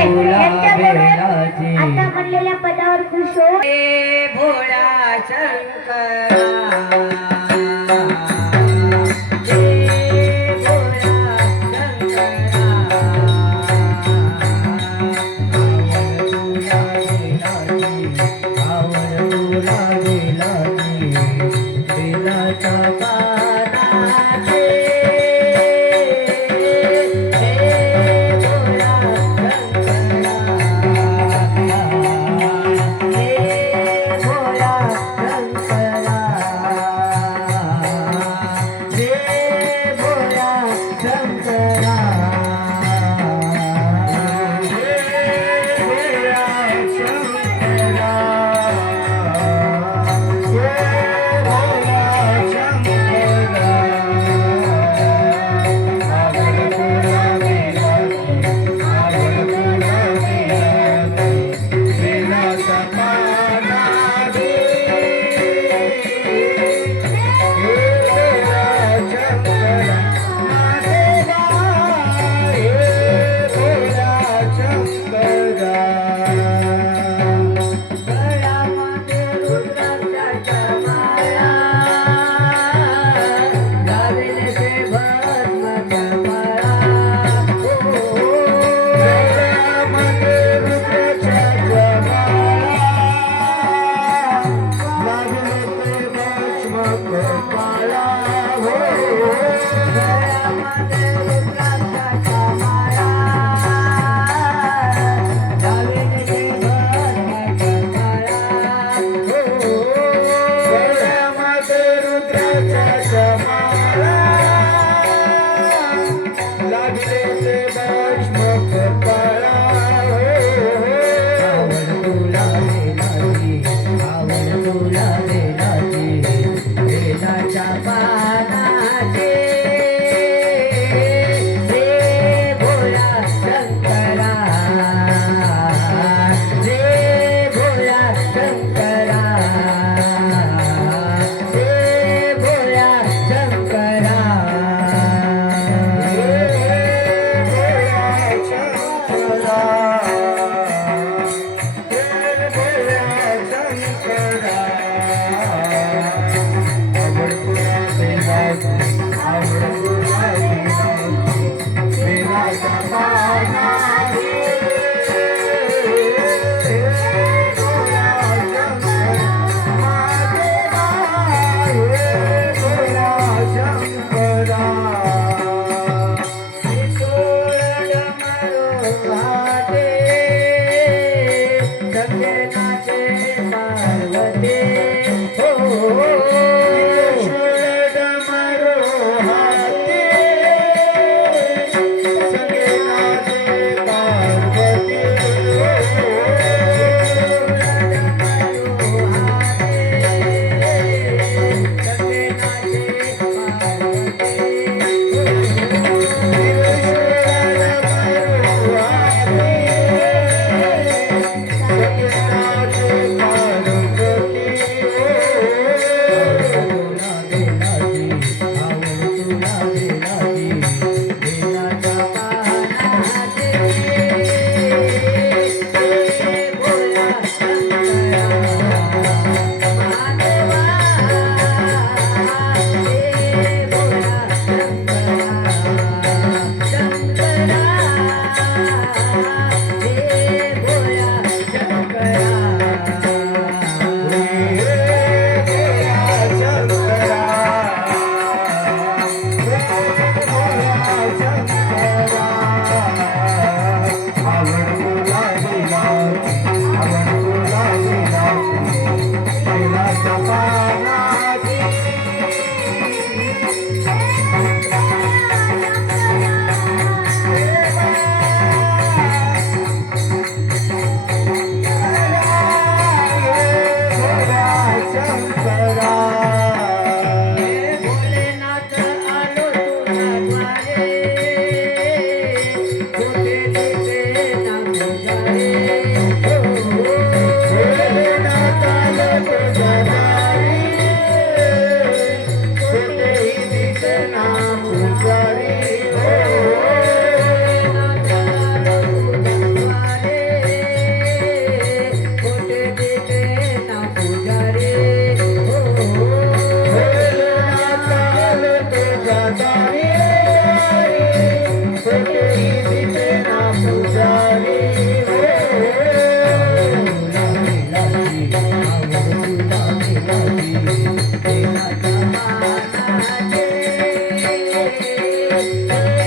आता म्हणलेल्या पदावर खुश हो भोळा शंकर Bye. Música